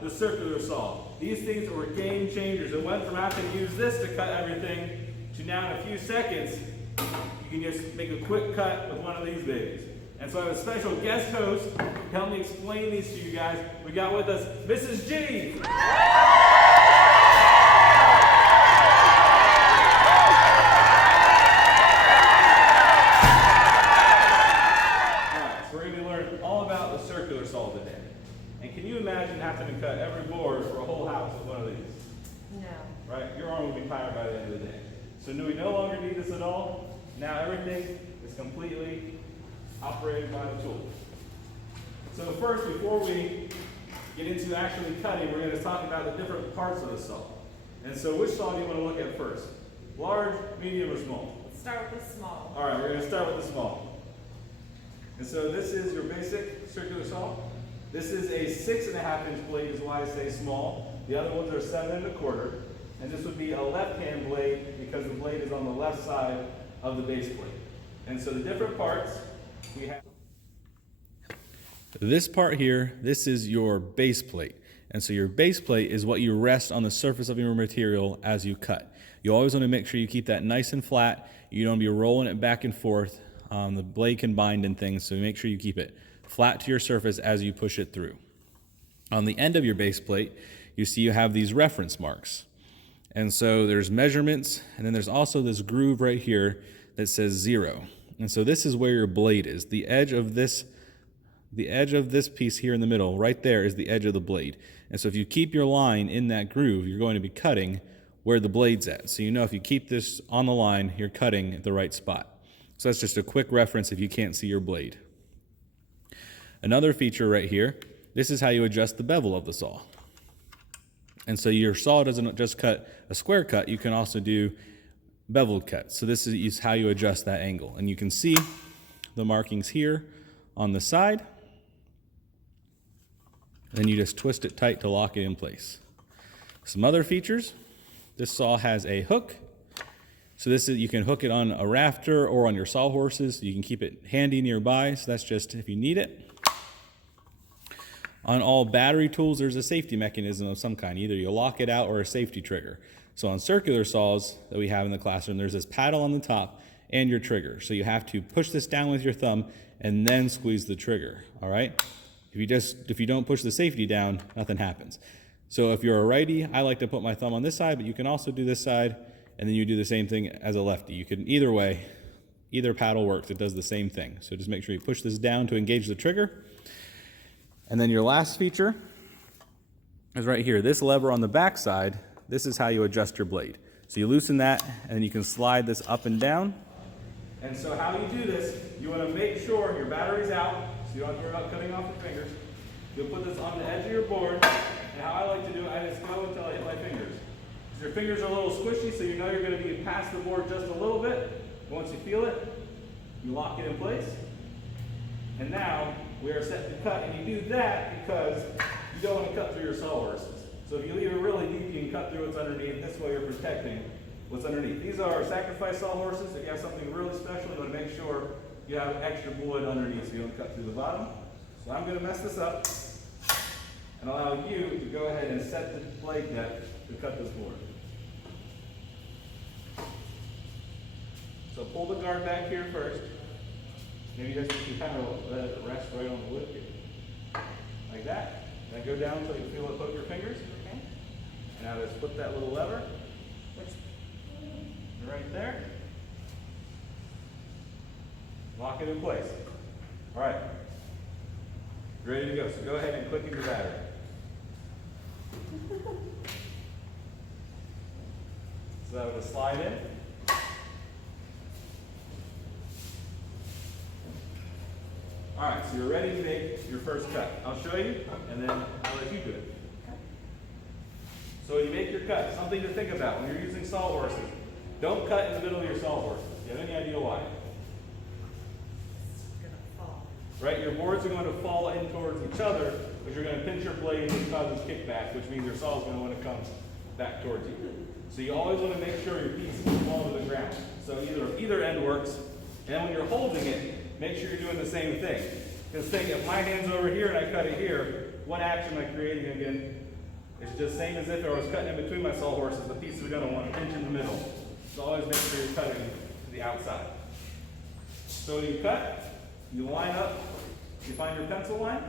The circular saw. These things were game changers. It went from having to use this to cut everything to now in a few seconds, you can just make a quick cut with one of these babies. And so I have a special guest host to help me explain these to you guys. We got with us Mrs. G. Alright, so we're going to be learning all about the circular saw today. And can you imagine having to cut every board for a whole house with one of these? No. Right? Your arm will be tired by the end of the day. So do we no longer need this at all? Now everything is completely operated by the tool. So first, before we get into actually cutting, we're going to talk about the different parts of the saw. And so which saw do you want to look at first? Large, medium, or small? Let's start with the small. All right, we're going to start with the small. And so this is your basic circular saw. This is a 6.5-inch blade, is why I say small. The other ones are 7 1/4. And this would be a left-hand blade because the blade is on the left side of the base plate. And so the different parts we have. This part here, this is your base plate. And so your base plate is what you rest on the surface of your material as you cut. You always want to make sure you keep that nice and flat. You don't want to be rolling it back and forth. The blade can bind and things, so make sure you keep it flat to your surface as you push it through. On the end of your base plate, you see you have these reference marks. And so there's measurements, and then there's also this groove right here that says 0. And so this is where your blade is. The edge of this piece here in the middle, right there, is the edge of the blade. And so if you keep your line in that groove, you're going to be cutting where the blade's at. So you know if you keep this on the line, you're cutting at the right spot. So that's just a quick reference if you can't see your blade. Another feature right here, this is how you adjust the bevel of the saw. And so your saw doesn't just cut a square cut, you can also do beveled cuts. So this is how you adjust that angle. And you can see the markings here on the side. Then you just twist it tight to lock it in place. Some other features, this saw has a hook. So this is, you can hook it on a rafter or on your sawhorses. You can keep it handy nearby, so that's just if you need it. On all battery tools, there's a safety mechanism of some kind. Either you lock it out or a safety trigger. So on circular saws that we have in the classroom, there's this paddle on the top and your trigger. So you have to push this down with your thumb and then squeeze the trigger, all right? If you don't push the safety down, nothing happens. So if you're a righty, I like to put my thumb on this side, but you can also do this side, and then you do the same thing as a lefty. You can, either way, either paddle works. It does the same thing. So just make sure you push this down to engage the trigger. And then your last feature is right here. This lever on the back side, this is how you adjust your blade. So you loosen that, and then you can slide this up and down. And so how you do this, you want to make sure your battery's out, so you don't have to worry about cutting off your fingers. You'll put this on the edge of your board, and how I like to do it, I just go until I hit my fingers. So your fingers are a little squishy, so you know you're going to be past the board just a little bit. Once you feel it, you lock it in place. And now we are set to cut, and you do that because you don't want to cut through your sawhorses. So if you leave it really deep, you can cut through what's underneath. This way you're protecting what's underneath. These are sacrifice sawhorses. If you have something really special, you want to make sure you have extra wood underneath so you don't cut through the bottom. So I'm going to mess this up and allow you to go ahead and set the blade depth to cut this board. So pull the guard back here first. Maybe just you kind of let it rest right on the wood here. Like that. Then go down until you feel it poke your fingers. Okay. And now just flip that little lever. Right there. Lock it in place. All right. Ready to go. So go ahead and click in your battery. So that would slide in. All right, so you're ready to make your first cut. I'll show you, and then I'll let you do it. So when you make your cut, something to think about when you're using sawhorses, don't cut in the middle of your sawhorses. Do you have any idea why? It's gonna fall. Right, your boards are going to fall in towards each other, but you're going to pinch your blade and cause kickback, which means your saw is going to want to come back towards you. So you always want to make sure your piece will fall to the ground. So either end works, and when you're holding it, make sure you're doing the same thing. Because think, if my hand's over here and I cut it here, what action am I creating again? It's just same as if I was cutting in between my sawhorses. The pieces are going to want to pinch in the middle. So always make sure you're cutting to the outside. So when you cut, you line up, you find your pencil line.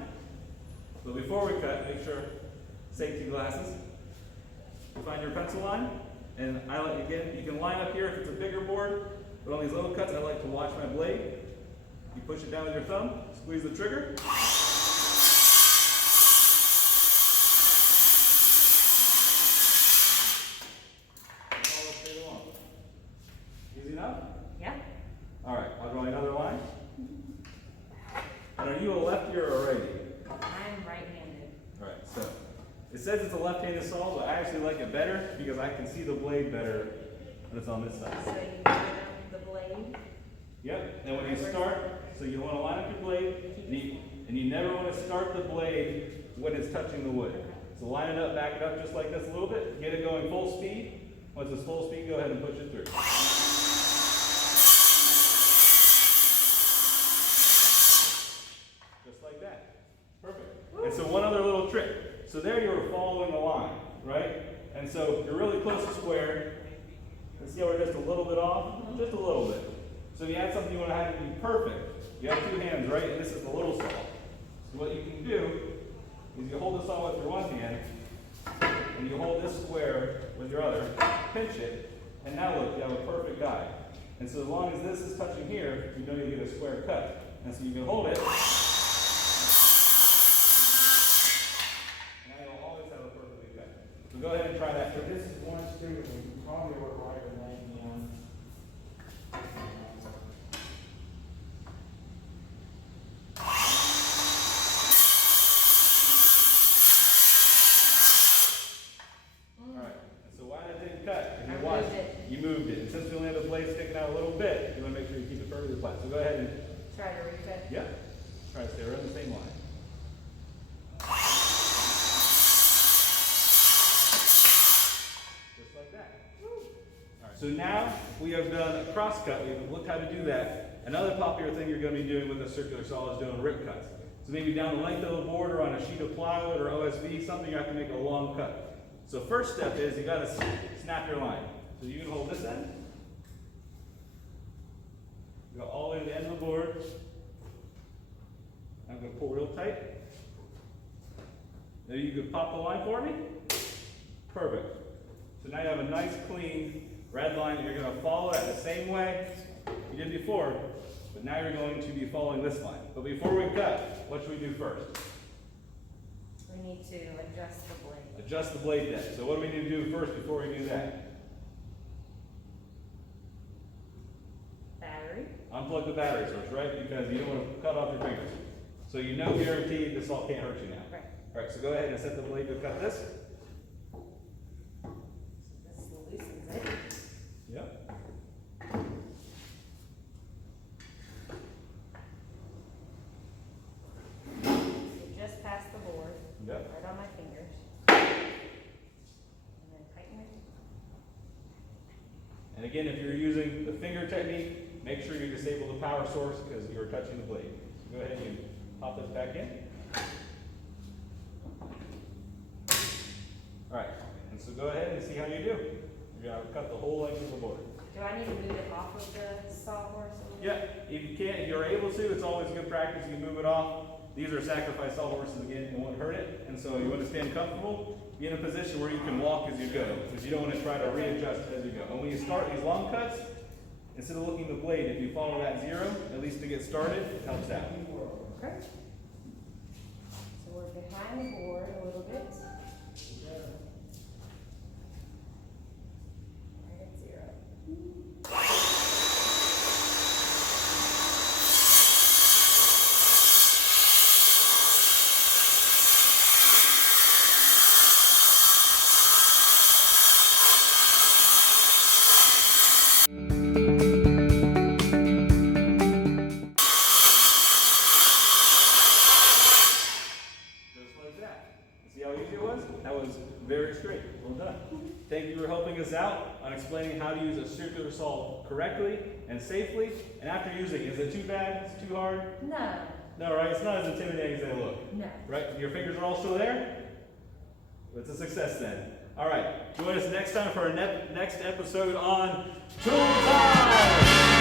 But before we cut, make sure, safety glasses. You find your pencil line, and I like, again, you can line up here if it's a bigger board, but on these little cuts, I like to watch my blade. You push it down with your thumb, squeeze the trigger. Easy enough? Yeah. All right, I'll draw another line. And are you a lefty or a righty? I'm right-handed. All right, so it says it's a left-handed saw, but I actually like it better because I can see the blade better when it's on this side. So you put down the blade. Yep, and when you start, so you want to line up your blade, and you never want to start the blade when it's touching the wood. So line it up, back it up just like this a little bit, get it going full speed. Once it's full speed, go ahead and push it through. Just like that. Perfect. And so one other little trick. So there you were following the line, right? And so you're really close to square. Let's see how we're just a little bit off? Just a little bit. So if you have something you want to have it be perfect, you have two hands, right? And this is the little saw. So what you can do is you hold the saw with your one hand, and you hold this square with your other, pinch it, and now look, you have a perfect guide. And so as long as this is touching here, you know you get a square cut. And so you can hold it, and now you'll always have a perfectly cut. So go ahead and try that. So this is one student, we probably were right or laying down. Alright, and so why that didn't cut? If I you watched, moved it. you moved it. And since we only have the blade sticking out a little bit, you want to make sure you keep it perfectly flat. So go ahead and, Try to recut. yeah, try to stay right on the same line. Just like that. Alright, so now we have done a cross cut. We've looked how to do that. Another popular thing you're going to be doing with a circular saw is doing rip cuts. So maybe down the length of the board or on a sheet of plywood or OSB, something you have to make a long cut. So first step is you got to snap your line. So you can hold this end. Go all the way to the end of the board. I'm going to pull real tight. Now you could pop the line for me. Perfect. So now you have a nice clean red line that you're going to follow that the same way you did before, but now you're going to be following this line. But before we cut, what should we do first? We need to adjust the blade. Adjust the blade depth. So what do we need to do first before we do that? Battery. Unplug the battery source, right? Because you don't want to cut off your fingers. So you know guaranteed this all can't hurt you now. Right. All right, so go ahead and set the blade to cut this. This loosens it. Yep. So just past the board. Yep. Right on my fingers. And then tighten it. And again, if you're using the finger technique, make sure you disable the power source because you're touching the blade. So go ahead and pop this back in. All right, and so go ahead and see how you do. You're gonna cut the whole length of the board. Do I need to move it off of the sawhorse a little? Yeah, if you can, if you're able to, it's always good practice. You can move it off. These are sacrifice sawhorses again, you won't hurt it. And so you want to stand comfortable, be in a position where you can walk as you go, because you don't want to try to readjust as you go. And when you start these long cuts, instead of looking at the blade, if you follow that 0, at least to get started, it helps out. Okay. So we're behind the board a little bit. Right at 0. Just like that. See how easy it was? That was very straight. Well done. Thank you for helping us out on explaining how to use a circular saw correctly and safely. And after using it, is it too bad? Is it too hard? No. No, right? It's not as intimidating as they look. No. Right? Your fingers are all still there? It's a success then. All right. Join us next time for our next episode on Tool Time!